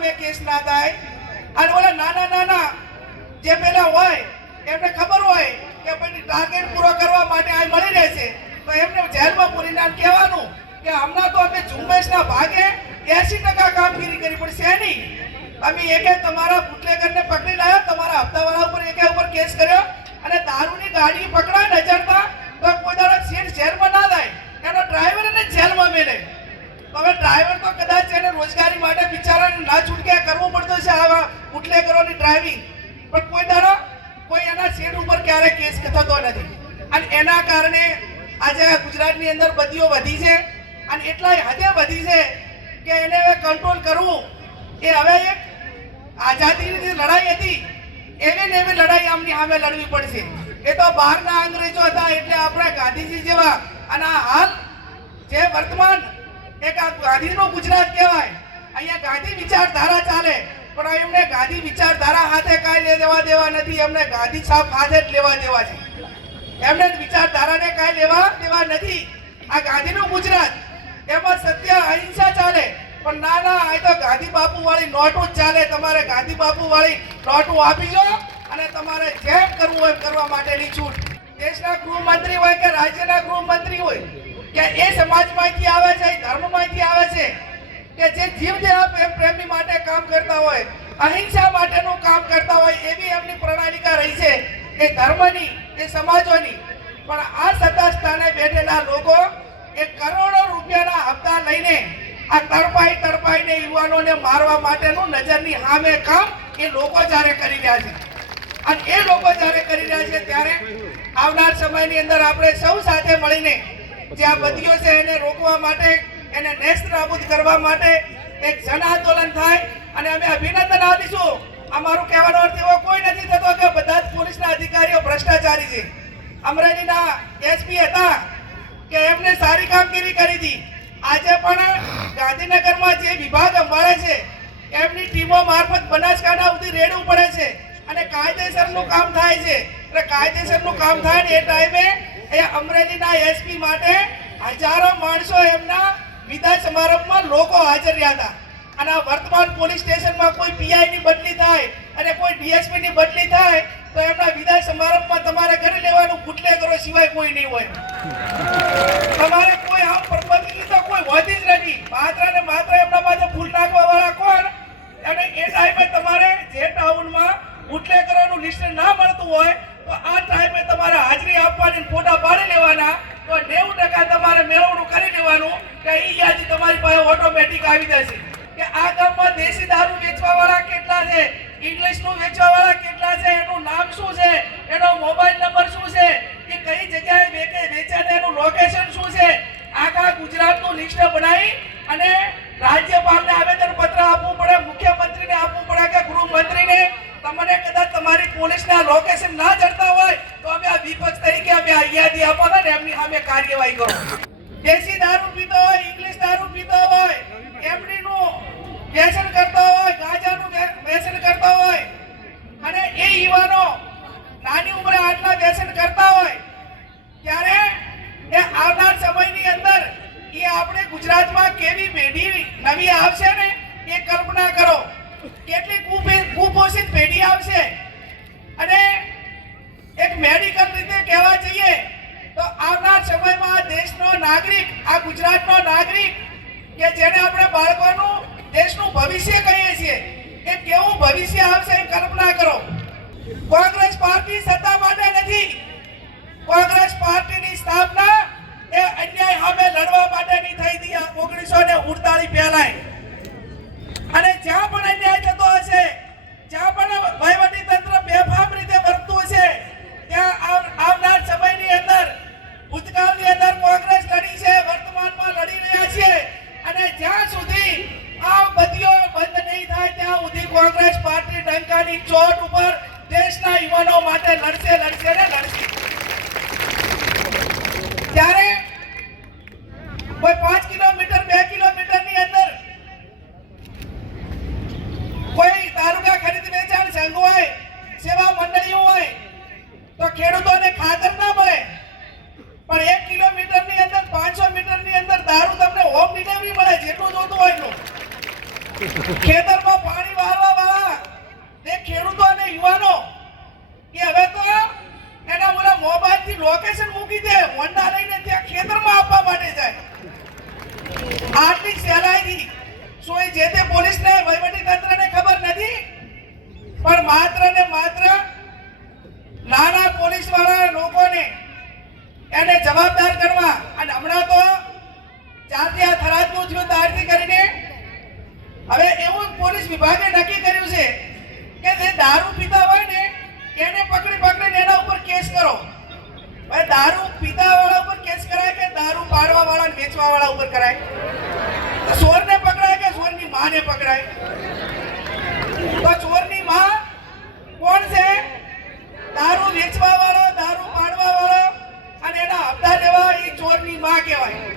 સામે કેસ ના થાય. અને ઓલા નાના નાના જે પેલા હોય, એમને ખબર હોય કે ભાઈ ટાર્ગેટ પૂરો કરવા માટે આ મળી રહેશે. તો એમને જેલમાં પૂરી ના કહેવાનું કે હમણાં તો અમે ઝુંબેશના ભાગે એસી ટકા કામગીરી કરી, પણ નહીં. અમે એકે તમારા બુટલેગરને પકડી લાવ્યા તમારા હપ્તાવાળા ઉપર એકે ઉપર કેસ કર્યો. અને દારૂની ગાડી પકડાય નજરતા તો કોઈ દાડો સીટ શહેરમાં ના થાય એનો ડ્રાઈવર એને જેલમાં મેલે તો હવે ડ્રાઈવર તો કદાચ એને રોજગારી માટે બિચારાને ના છૂટકે કરવું પડતું છે આવા બુટલેગરોની ડ્રાઇવિંગ પણ કોઈ દાડો કોઈ એના શેડ ઉપર ક્યારે કેસ થતો નથી. અને એના કારણે આજે ગુજરાતની અંદર બદીઓ વધી છે અને એટલા હદે વધી છે કે એને હવે કંટ્રોલ કરવું એ હવે એક આઝાદીની લડાઈ હતી, એવી ને એવી લડાઈ આમની સામે લડવી પડશે. એ તો બહારના અંગ્રેજો હતા એટલે આપણે ગાંધીજી જેવા અને હાલ જે વર્તમાન એક આ ગાંધીનું ગુજરાત કહેવાય. અહીંયા ગાંધી વિચારધારા ચાલે, પણ એમને ગાંધી વિચારધારા હાથે કાંઈ લે દેવા દેવા નથી, એમને ગાંધી સાહેબ હાથે જ લેવા દેવા છે. એમને વિચારધારાને કાંઈ લેવા દેવા નથી. આ ગાંધીનું ગુજરાત, એમાં સત્ય અહિંસા ચાલે, પણ ના ના, આ તો ગાંધી બાપુ વાળી નોટો જ ચાલે. તમારે ગાંધી બાપુ વાળી નોટો આપી દો અને તમારે જેમ કરવું હોય કરવા માટેની છૂટ. દેશના ગૃહમંત્રી હોય કે રાજ્યના ગૃહમંત્રી હોય કે એ સમાજમાંથી આવે છે ધર્મમાંથી આવે છે, કે જે જીવ દેહ પ્રેમ માટે કામ કરતા હોય, અહિંસા માટેનું કામ કરતા હોય, એવી એમની પ્રણાલિકા રહી છે એ ધર્મની, એ સમાજોની. પણ આ સત્તા સ્થાને બેઠેલા લોકો એ કરોડો રૂપિયાના હપ્તા લઈને આ તડપાઈ તડપાઈને યુવાનોને મારવા માટેનું નજરની સામે કામ એ લોકો જ્યારે કરી રહ્યા છે. અને એ લોકો જ્યારે કરી રહ્યા છે ત્યારે આવનાર સમયની અંદર આપણે સૌ સાથે મળીને જે આ બદીઓ છે એને રોકવા માટે, એને નેસ્ત નાબૂદ કરવા માટે એક જન આંદોલન થાય અને અમે અભિનંદન આપીશું. અમારું કહેવાનો અર્થ એવો કોઈ નથી થતો કે બધા જ પોલીસના અધિકારીઓ ભ્રષ્ટાચારી છે. અમરેલીના એસપી હતા કે એમને સારી કામગીરી કરી હતી. આજે પણ ગાંધીનગરમાં જે વિભાગ સંભાળે છે, એમની ટીમો મારફત બનાસકાંઠા સુધી રેડવું પડે છે અને કાયદેસરનું કામ થાય છે. એટલે કાયદેસરનું કામ થાય ને એ ટાઈમે એ અમરેલીના એસપી માટે હજારો માણસો એમના વિદાય સમારંભમાં લોકો હાજર રહ્યા હતા. અને વર્તમાન પોલીસ સ્ટેશનમાં કોઈ પીઆઈ ની બદલી થાય અને કોઈ ડીએસપી ની બદલી થાય, તો એમના વિદાય સમારંભમાં તમારે કરી લેવાનું ગુટલે કરો સિવાય કોઈ નહીં હોય. તમારે કોઈ આમ પબ્લિકની તો કોઈ હોતી જ નથી માત્ર ને માત્ર એમના પાસે ફૂલ નાખવા વાળા કોણ અને એ ટાઈમે તમારે જે ટાઉનમાં ગુટલે કરવાનું લિસ્ટ ના મળતું હોય તો આ ટાઈમે તમારે હાજરી આપવાની ને ફોટા પાડી લેવાના, તો નેવું ટકા તમારે મેળવણું કરી લેવાનું કે એ યાદી તમારી પાસે ઓટોમેટિક આવી જશે. કે આ ગામમાં દેશી દારૂ વેચવા વાળા કેટલા છે ઇંગ્લિશનું વેચવા વાળા કેટલા છે, એનું નામ શું છે, એનો મોબાઈલ નંબર શું છે, એ કઈ જગ્યાએ વેચે વેચે છે એનું લોકેશન શું છે, આખા ગુજરાતનું લિસ્ટ બનાવી અને રાજ્યપાલને આવેદન પત્ર આપવું પડે, મુખ્યમંત્રીને આપવું પડે કે ગૃહમંત્રીને, તમને કદાચ તમારી પોલીસના લોકેશન ના જડતા હોય તો અમે આ વિપક્ષ તરીકે અમે આ યાદી આપવાના ને એમની સામે કાર્યવાહી કરો. દેશી દારૂ પીતો હોય, ઇંગ્લિશ દારૂ પીતો હોય એમડી નું વ્યસન કરતો હોય ગાંજા નું વ્યસન કરતો હોય, અને એ યુવાનો નાની ઉંમરે આટલા વ્યસન કરતા હોય, ત્યારે એ આવનાર સમયની અંદર એ આપણે ગુજરાતમાં કેવી પેઢી નવી આવશે ને એ કલ્પના કરો. કેટલી કુપે- કુપોષિત પેઢી આવશે અને એક મેડિકલ રીતે કહેવા જઈએ તો આવનાર સમયમાં આ દેશનો નાગરિક, આ ગુજરાતનો નાગરિક કે જેને આપણે બાળકોનું, દેશનું ભવિષ્ય કહીએ છીએ કે કેવું ભવિષ્ય આવશે એ કલ્પના કરો. કોંગ્રેસ પાર્ટી સત્તા માટે નથી. કોંગ્રેસ પાર્ટીની સ્થાપના એ અન્યાય સામે લડવા માટેની થઈ હતી ઓગણીસો ને ઉડતાલીસ પહેલાય અને જ્યાં પણ અન્યાય થતો હશે જ્યાં પણ વહીવટી તંત્ર બેફામ રીતે વર્તતું હશે ત્યાં આવ- આવનાર સમયની અંદર ભૂતકાળની અંદર કોંગ્રેસ લડી છે વર્તમાનમાં લડી રહ્યા છે અને જ્યાં સુધી આ બદીઓ બંધ નહીં થાય ત્યાં સુધી કોંગ્રેસ પાર્ટી ડંકાની ચોટ ઉપર દેશના યુવાનો માટે લડશે લડશે ને લડશે ત્યારે કોઈ પાંચ કિલોમીટર બે કિલોમીટરની અંદર કોઈ તાલુકા ખરીદ વેચાણ સંઘ હોય સેવા મંડળીઓ હોય તો ખેડૂતોને ખાતર ના મળે પણ એક કિલોમીટરની અંદર પાંચસો મીટરની અંદર દારૂ તમને હોમ ડિલિવરી મળે જેટલું જોતું હોય એટલું ખેતરમાં પાણી વાળવા વાળા તે ખેડૂતો અને યુવાનો કે હવે તો એના ઓલા મોબાઈલથી લોકેશન મૂકી દે હોન્ડા લઈને ત્યાં ખેતરમાં આપવા માટે જાય. આટલી સહેલાઈથી. એ જે તે પોલીસને વહીવટી તંત્રને ખબર નથી? પણ માત્ર ને માત્ર નાના પોલીસવાળા લોકોને એને જવાબદાર કરવા અને હમણાં તો જ્યારથી આ થરાદનું થયું ત્યારથી કરીને હવે એવું પોલીસ વિભાગે નક્કી કર્યું છે કે જે દારૂ પીતા હોય ને એને પકડી પકડીને એના ઉપર કેસ કરો. હવે દારૂ પીતા વાળા ઉપર કેસ કરાય કે દારૂ પાડવા વાળા વેચવા વાળા ઉપર કરાય? ચોરને પકડાય કે ચોરની માને પકડાય? તો ચોરની માં કોણ છે? દારૂ વેચવા વાળો દારૂ પાડવા વાળો અને એના હપ્તા લેવા એ ચોરની માં કહેવાય.